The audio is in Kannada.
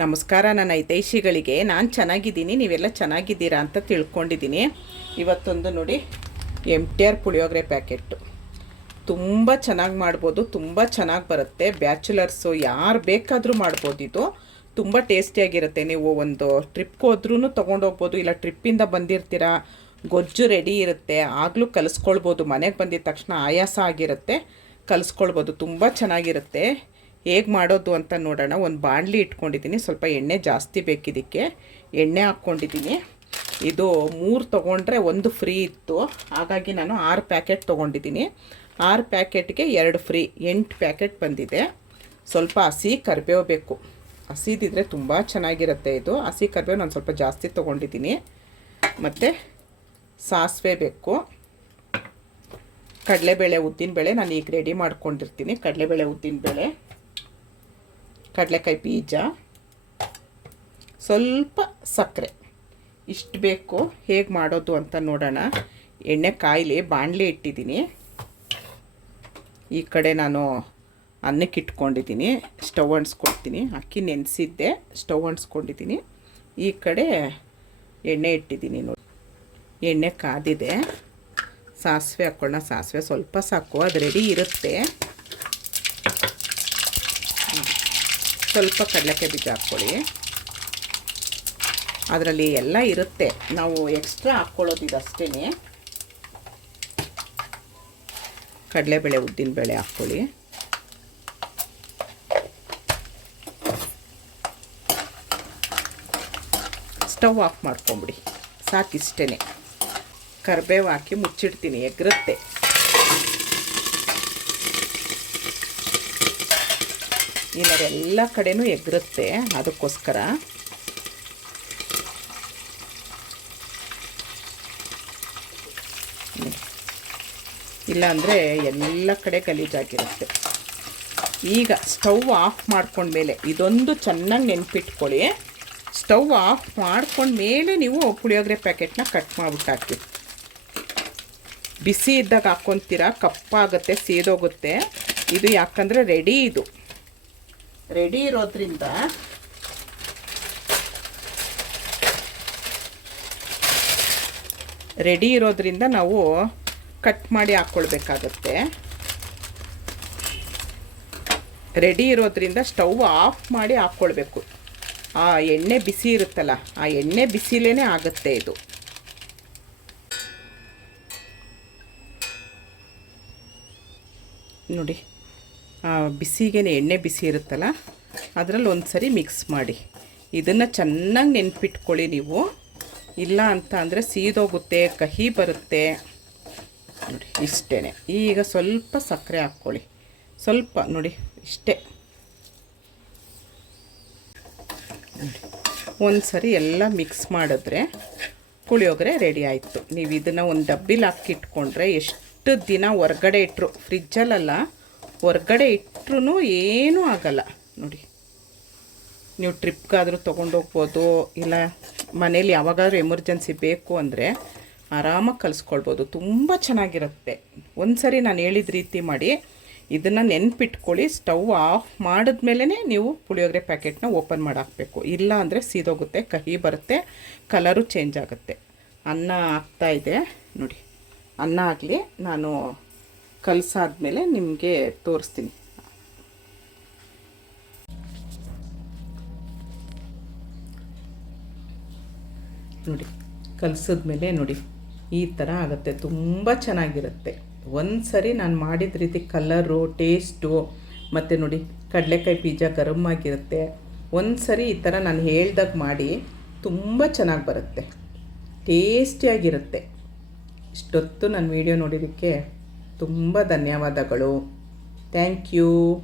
ನಮಸ್ಕಾರ, ನನ್ನ ಹಿತೈಷಿಗಳಿಗೆ. ನಾನು ಚೆನ್ನಾಗಿದ್ದೀನಿ, ನೀವೆಲ್ಲ ಚೆನ್ನಾಗಿದ್ದೀರಾ ಅಂತ ತಿಳ್ಕೊಂಡಿದ್ದೀನಿ. ಇವತ್ತೊಂದು ನೋಡಿ M T R puliyogare packet ತುಂಬ ಚೆನ್ನಾಗಿ ಮಾಡ್ಬೋದು, ತುಂಬ ಚೆನ್ನಾಗಿ ಬರುತ್ತೆ. ಬ್ಯಾಚುಲರ್ಸು ಯಾರು ಬೇಕಾದರೂ ಮಾಡ್ಬೋದು ಇದು. ತುಂಬ ಟೇಸ್ಟಿಯಾಗಿರುತ್ತೆ ನೀವು ಒಂದು ಟ್ರಿಪ್ಗೆ ಹೋದ್ರೂ ತೊಗೊಂಡೋಗ್ಬೋದು, ಇಲ್ಲ ಟ್ರಿಪ್ಪಿಂದ ಬಂದಿರ್ತೀರಾ, ಗೊಜ್ಜು ರೆಡಿ ಇರುತ್ತೆ, ಆಗಲೂ ಕಲಿಸ್ಕೊಳ್ಬೋದು, ಮನೆಗೆ ಬಂದಿದ ತಕ್ಷಣ ಆಯಾಸ ಆಗಿರುತ್ತೆ, ಕಲಿಸ್ಕೊಳ್ಬೋದು, ತುಂಬ ಚೆನ್ನಾಗಿರುತ್ತೆ. ಹೇಗೆ ಮಾಡೋದು ಅಂತ ನೋಡೋಣ. ಒಂದು ಬಾಣಲಿ ಇಟ್ಕೊಂಡಿದ್ದೀನಿ. ಸ್ವಲ್ಪ ಎಣ್ಣೆ ಜಾಸ್ತಿ ಬೇಕಿದ್ದಕ್ಕೆ ಎಣ್ಣೆ ಹಾಕ್ಕೊಂಡಿದ್ದೀನಿ. ಇದು ಮೂರು ತೊಗೊಂಡ್ರೆ ಒಂದು ಫ್ರೀ ಇತ್ತು. ಹಾಗಾಗಿ ನಾನು ಆರು ಪ್ಯಾಕೆಟ್ ತೊಗೊಂಡಿದ್ದೀನಿ. ಆರು ಪ್ಯಾಕೆಟ್ಗೆ ಎರಡು ಫ್ರೀ, ಎಂಟು ಪ್ಯಾಕೆಟ್ ಬಂದಿದೆ. ಸ್ವಲ್ಪ ಹಸಿ ಕರಿಬೇವು ಬೇಕು. ಹಸಿದಿದ್ರೆ ತುಂಬ ಚೆನ್ನಾಗಿರುತ್ತೆ ಇದು. ಹಸಿ ಕರಿಬೇವು ನಾನು ಸ್ವಲ್ಪ ಜಾಸ್ತಿ ತೊಗೊಂಡಿದ್ದೀನಿ. ಮತ್ತು ಸಾಸಿವೆ ಬೇಕು. ಕಡಲೆಬೇಳೆ ಉದ್ದಿನಬೇಳೆ ನಾನು ಈಗ ರೆಡಿ ಮಾಡ್ಕೊಂಡಿರ್ತೀನಿ. ಕಡಲೆಬೇಳೆ ಉದ್ದಿನಬೇಳೆ. ಕಡಲೆಕಾಯಿ ಬೀಜ, ಸ್ವಲ್ಪ ಸಕ್ಕರೆ. ಇಷ್ಟು ಬೇಕು. ಹೇಗೆ ಮಾಡೋದು ಅಂತ ನೋಡೋಣ. ಎಣ್ಣೆ ಕಾಯಿಲೆ ಬಾಣಲೆ ಇಟ್ಟಿದ್ದೀನಿ. ಈ ಕಡೆ ನಾನು ಅನ್ನಕ್ಕೆ ಇಟ್ಕೊಂಡಿದ್ದೀನಿ. ಸ್ಟವ್ ಅಂಟಿಸ್ಕೊಡ್ತೀನಿ ಅಕ್ಕಿ ನೆನೆಸಿದ್ದೆ, ಸ್ಟವ್ ಅಂಟಿಸ್ಕೊಂಡಿದ್ದೀನಿ. ಈ ಕಡೆ ಎಣ್ಣೆ ಇಟ್ಟಿದ್ದೀನಿ ನೋಡಿ. ಎಣ್ಣೆ ಕಾದಿದೆ. ಸಾಸಿವೆ ಹಾಕ್ಕೊಳ್ಳೋಣ. ಸಾಸಿವೆ ಸ್ವಲ್ಪ ಸಾಕು. ಅದು ರೆಡಿ ಇರುತ್ತೆ. ಸ್ವಲ್ಪ ಕಡಲೆಕಾಯಿ ಬೀಜ ಹಾಕ್ಕೊಳ್ಳಿ. ಅದರಲ್ಲಿ ಎಲ್ಲ ಇರುತ್ತೆ. ನಾವು ಎಕ್ಸ್ಟ್ರಾ ಹಾಕ್ಕೊಳ್ಳೋದು ಇದಷ್ಟೇ ಕಡಲೆಬೇಳೆ, ಉದ್ದಿನಬೇಳೆ ಹಾಕ್ಕೊಳ್ಳಿ. ಸ್ಟವ್ ಆಫ್ ಮಾಡ್ಕೊಂಬಿಡಿ. ಸಾಕಿಷ್ಟೇ ಕರಿಬೇವು ಹಾಕಿ ಮುಚ್ಚಿಡ್ತೀನಿ, ಎಗ್ರುತ್ತೆ. ಇಲ್ಲಾರೆ ಎಲ್ಲ ಕಡೆನೂ ಎಗ್ರುತ್ತೆ ಅದಕ್ಕೋಸ್ಕರ. ಇಲ್ಲಾಂದರೆ ಎಲ್ಲ ಕಡೆ ಗಲೀಜಾಗಿರುತ್ತೆ ಈಗ ಸ್ಟವ್ ಆಫ್ ಮಾಡ್ಕೊಂಡ್ಮೇಲೆ ಇದೊಂದು ಚೆನ್ನಾಗಿ ನೆನ್ಪಿಟ್ಕೊಳ್ಳಿ. ಸ್ಟವ್ ಆಫ್ ಮಾಡ್ಕೊಂಡ್ಮೇಲೆ ನೀವು ಪುಳಿಯೋಗರೆ ಪ್ಯಾಕೆಟ್ನ ಕಟ್ ಮಾಡಿಬಿಟ್ಟು ಹಾಕಿ ಬಿಸಿ ಇದ್ದಾಗ ಹಾಕ್ಕೊತೀರಾ, ಕಪ್ಪಾಗುತ್ತೆ, ಸೀದೋಗುತ್ತೆ. ಇದು ಯಾಕಂದರೆ ರೆಡಿ ಇದು. ರೆಡಿ ಇರೋದ್ರಿಂದ ರೆಡಿ ಇರೋದ್ರಿಂದ ನಾವು ಕಟ್ ಮಾಡಿ ಹಾಕ್ಕೊಳ್ಬೇಕಾಗತ್ತೆ. ರೆಡಿ ಇರೋದ್ರಿಂದ ಸ್ಟವ್ ಆಫ್ ಮಾಡಿ ಹಾಕ್ಕೊಳ್ಬೇಕು. ಆ ಎಣ್ಣೆ ಬಿಸಿ ಇರುತ್ತಲ್ಲ, ಆ ಎಣ್ಣೆ ಬಿಸಿಲೇ ಆಗುತ್ತೆ ಇದು. ನೋಡಿ ಬಿಸಿಗೆ ಎಣ್ಣೆ ಬಿಸಿ ಇರುತ್ತಲ್ಲ, ಅದರಲ್ಲಿ ಒಂದು ಸರಿ ಮಿಕ್ಸ್ ಮಾಡಿ. ಇದನ್ನು ಚೆನ್ನಾಗಿ ನೆನ್ಪಿಟ್ಕೊಳ್ಳಿ ನೀವು. ಇಲ್ಲ ಅಂತ ಅಂದರೆ ಸೀದೋಗುತ್ತೆ, ಕಹಿ ಬರುತ್ತೆ. ನೋಡಿ ಇಷ್ಟೇ ಈಗ ಸ್ವಲ್ಪ ಸಕ್ಕರೆ ಹಾಕ್ಕೊಳ್ಳಿ. ಸ್ವಲ್ಪ, ನೋಡಿ, ಇಷ್ಟೇ. ಒಂದು ಸರಿ ಎಲ್ಲ ಮಿಕ್ಸ್ ಮಾಡಿದ್ರೆ ಪುಳಿಯೋಗರೆ ರೆಡಿ ಆಯಿತು. ನೀವು ಇದನ್ನು ಒಂದು ಡಬ್ಬಿಲಿ ಹಾಕಿಟ್ಕೊಂಡ್ರೆ ಎಷ್ಟು ದಿನ ಹೊರ್ಗಡೆ ಇಟ್ಟರು ಫ್ರಿಜ್ಜಲ್ಲ ಹೊರ್ಗಡೆ ಇಟ್ಟರು ಏನೂ ಆಗಲ್ಲ. ನೋಡಿ. ನೀವು ಟ್ರಿಪ್ಗಾದರೂ ತೊಗೊಂಡೋಗ್ಬೋದು, ಇಲ್ಲ ಮನೇಲಿ ಯಾವಾಗಾದ್ರೂ ಎಮರ್ಜೆನ್ಸಿ ಬೇಕು ಅಂದರೆ ಆರಾಮಾಗಿ ಕಲಿಸ್ಕೊಳ್ಬೋದು. ತುಂಬ ಚೆನ್ನಾಗಿರುತ್ತೆ. ಒಂದು ಸರಿ ನಾನು ಹೇಳಿದ ರೀತಿ ಮಾಡಿ, ಇದನ್ನು ನೆನ್ಪಿಟ್ಕೊಳ್ಳಿ, ಸ್ಟವ್ ಆಫ್ ಮಾಡಿದ್ಮೇಲೆ ನೀವು ಪುಳಿಯೋಗರೆ ಪ್ಯಾಕೆಟ್ನ ಓಪನ್ ಮಾಡಿ ಹಾಕಬೇಕು ಇಲ್ಲ ಅಂದರೆ ಸೀದೋಗುತ್ತೆ, ಕಹಿ ಬರುತ್ತೆ, ಕಲರು ಚೇಂಜ್ ಆಗುತ್ತೆ. ಅನ್ನ ಆಗ್ತಾಯಿದೆ ನೋಡಿ. ಅನ್ನ ಆಗಲಿ, ನಾನು ಕಲಸಾದ್ಮೇಲೆ ನಿಮಗೆ ತೋರಿಸ್ತೀನಿ. ನೋಡಿ, ಕಲಸಿದ್ಮೇಲೆ ನೋಡಿ, ಈ ಥರ ಆಗುತ್ತೆ. ತುಂಬ ಚೆನ್ನಾಗಿರುತ್ತೆ. ಒಂದು ಸರಿ ನಾನು ಮಾಡಿದ ರೀತಿ ಕಲರು, ಟೇಸ್ಟು, ಮತ್ತು ನೋಡಿ, ಕಡಲೆಕಾಯಿ ಬೀಜ ಗರಮ್ ಆಗಿರುತ್ತೆ. ಒಂದು ಸರಿ ಈ ಥರ ನಾನು ಹೇಳ್ದಾಗ ಮಾಡಿ ತುಂಬ ಚೆನ್ನಾಗಿ ಬರುತ್ತೆ. ಟೇಸ್ಟಿಯಾಗಿರುತ್ತೆ. ಇಷ್ಟೊತ್ತು ನನ್ನ ವೀಡಿಯೋ ನೋಡಿದ್ದಕ್ಕೆ ತುಂಬ ಧನ್ಯವಾದಗಳು. Thank you.